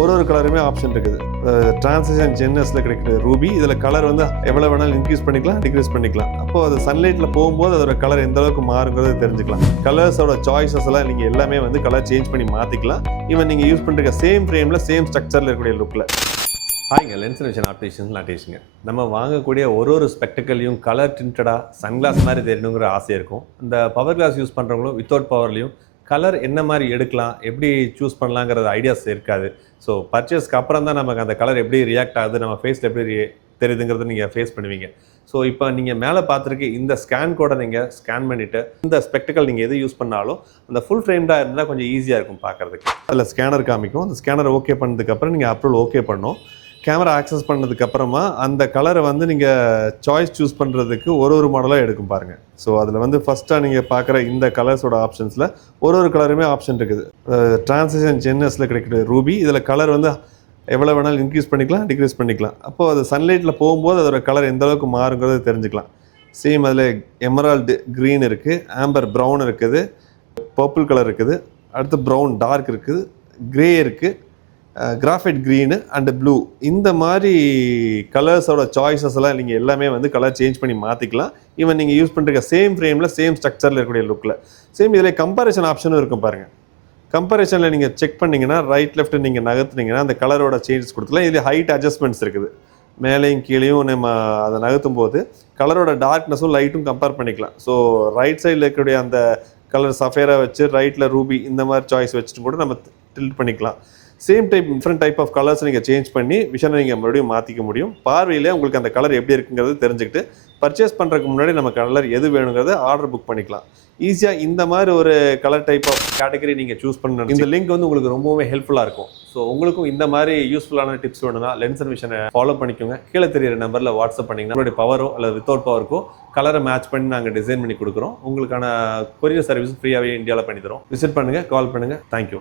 ஒரு கலருமே ஆப்ஷன் இருக்குது. டிரான்சிஷன் ஜென்னஸ்ல கிடைக்கிற ரூபி இதில் கலர் வந்து எவ்வளோ வேணாலும் இன்க்ரீஸ் பண்ணிக்கலாம், டிக்ரீஸ் பண்ணிக்கலாம். அப்போ அது சன்லைட்டில் போகும்போது அதோட கலர் எந்த அளவுக்கு மாறுங்கிறத தெரிஞ்சுக்கலாம். கலர்ஸோட சாய்ஸஸ் எல்லாம் நீங்கள் எல்லாமே வந்து கலர் சேஞ்ச் பண்ணி மாற்றிக்கலாம். ஈவன் நீங்கள் யூஸ் பண்ணுற சேம் ஃப்ரேமில் சேம் ஸ்ட்ரக்சரில் இருக்கக்கூடிய லுக்கில். ஹாய்ங்க, லென்ஸ் விஷன் ஆப்டிஷியன்ஸ் நாட்டேஷுங்க. நம்ம வாங்கக்கூடிய ஒரு ஸ்பெக்டிக்கலையும் கலர் டிண்டடாக சன்கிளாஸ் மாதிரி தெரியணுங்கிற ஆசை இருக்கும். இந்த பவர் கிளாஸ் யூஸ் பண்ணுறவங்களும் வித்தவுட் பவர்லையும் கலர் என்ன மாதிரி எடுக்கலாம், எப்படி சூஸ் பண்ணலாங்கிறது ஐடியாஸ் இருக்காது. ஸோ பர்ச்சேஸ்க்கு அப்புறம் தான் நமக்கு அந்த கலர் எப்படி ரியாக்ட் ஆகுது, நம்ம ஃபேஸில் எப்படி தெரியுதுங்கிறத நீங்கள் ஃபேஸ் பண்ணுவீங்க. ஸோ இப்போ நீங்கள் மேலே பார்த்துருக்கு இந்த ஸ்கேன் கோடை நீங்கள் ஸ்கேன் பண்ணிவிட்டு இந்த ஸ்பெக்டிக்கல் நீங்கள் எது யூஸ் பண்ணாலும் அந்த ஃபுல் ஃப்ரேம்டாக இருந்தால் கொஞ்சம் ஈஸியாக இருக்கும் பார்க்குறதுக்கு. அதில் ஸ்கேனர் காமிக்கும். அந்த ஸ்கேனர் ஓகே பண்ணதுக்கப்புறம் நீங்கள் அப்ரூவல் ஓகே பண்ணணும். கேமரா ஆக்சஸ் பண்ணதுக்கப்புறமா அந்த கலரை வந்து நீங்கள் சாய்ஸ் சூஸ் பண்ணுறதுக்கு ஒரு மாடலாக எடுக்கும் பாருங்கள். ஸோ அதில் வந்து ஃபஸ்ட்டாக நீங்கள் பார்க்குற இந்த கலர்ஸோட ஆப்ஷன்ஸில் ஒரு கலருமே ஆப்ஷன் இருக்குது. டிரான்சிஷன் ஜென்னஸில் கிடைக்கிற ரூபி இதில் கலர் வந்து எவ்வளோ வேணாலும் இன்க்ரீஸ் பண்ணிக்கலாம், டிக்ரீஸ் பண்ணிக்கலாம். அப்போது அது சன்லைட்டில் போகும்போது அதோட கலர் எந்த அளவுக்கு மாறுங்கிறது தெரிஞ்சுக்கலாம். சேம் அதில் எமரால்டு க்ரீன் இருக்குது, ஆம்பர் ப்ரௌன் இருக்குது, பர்பிள் கலர் இருக்குது, அடுத்து ப்ரௌன் டார்க் இருக்குது, க்ரே இருக்குது, கிராஃபைட் க்ரீனு அண்டு ப்ளூ. இந்த மாதிரி கலர்ஸோட சாய்ஸஸ் எல்லாம் நீங்கள் எல்லாமே வந்து கலர் சேஞ்ச் பண்ணி மாற்றிக்கலாம். ஈவன் நீங்கள் யூஸ் பண்ணுற சேம் ஃப்ரேமில் சேம் ஸ்ட்ரக்சரில் இருக்கக்கூடிய லுக்கில். சேம் இதில் கம்பேரிசன் ஆப்ஷனும் இருக்கும் பாருங்கள். கம்பேரிசனில் நீங்கள் செக் பண்ணிங்கன்னா ரைட் லெஃப்ட் நீங்கள் நகர்த்துனீங்கன்னா அந்த கலரோட சேஞ்சஸ் கொடுத்துக்கலாம். இதில் ஹைட் அட்ஜஸ்ட்மெண்ட்ஸ் இருக்குது. மேலேயும் கீழேயும் நம்ம அதை நகர்த்தும் போது கலரோட டார்க்னஸும் லைட்டும் கம்பேர் பண்ணிக்கலாம். ஸோ ரைட் சைடில் இருக்கக்கூடிய அந்த கலர் சஃபேரா வச்சு ரைட்டில் ரூபி இந்த மாதிரி சாய்ஸ் வச்சுட்டு கூட நம்ம டில்ட் பண்ணிக்கலாம். Same type different type of colours நீங்கள் சேஞ்ச் பண்ணி விஷனை நீங்கள் மறுபடியும் மாற்றிக்க முடியும். பார்வையிலே உங்களுக்கு அந்த கலர் எப்படி இருக்குங்கிறது தெரிஞ்சுக்கிட்டு பர்ச்சேஸ் பண்ணுறதுக்கு முன்னாடி நம்ம கலர் எது வேணுங்கிறத ஆர்டர் புக் பண்ணிக்கலாம். ஈஸியாக இந்த மாதிரி ஒரு கலர் டைப் ஆஃப் கேட்டகரி நீங்கள் சூஸ் பண்ணணும். இந்த லிங்க் வந்து உங்களுக்கு ரொம்பவே ஹெல்ப்ஃபுல்லாக இருக்கும். ஸோ உங்களுக்கும் இந்த மாதிரி யூஸ்ஃபுல்லான டிப்ஸ் வேணும்னா லென்ஸ் அண்ட் விஷனை ஃபாலோ பண்ணிக்கோங்க. கீழே தெரியிற நம்பரில் வாட்ஸ்அப் பண்ணிங்கன்னா நம்மளுடைய பவரோ அல்லது வித்தவுட் பவருக்கோ கலரை மேட்ச் பண்ணி நாங்கள் டிசைன் பண்ணி கொடுக்குறோம். உங்களுக்கான கொரியர் சர்வீஸ் ஃப்ரீயாகவே இந்தியாவில் பண்ணி தரோம். விசிட் பண்ணுங்கள், கால் பண்ணுங்கள். தேங்க்யூ.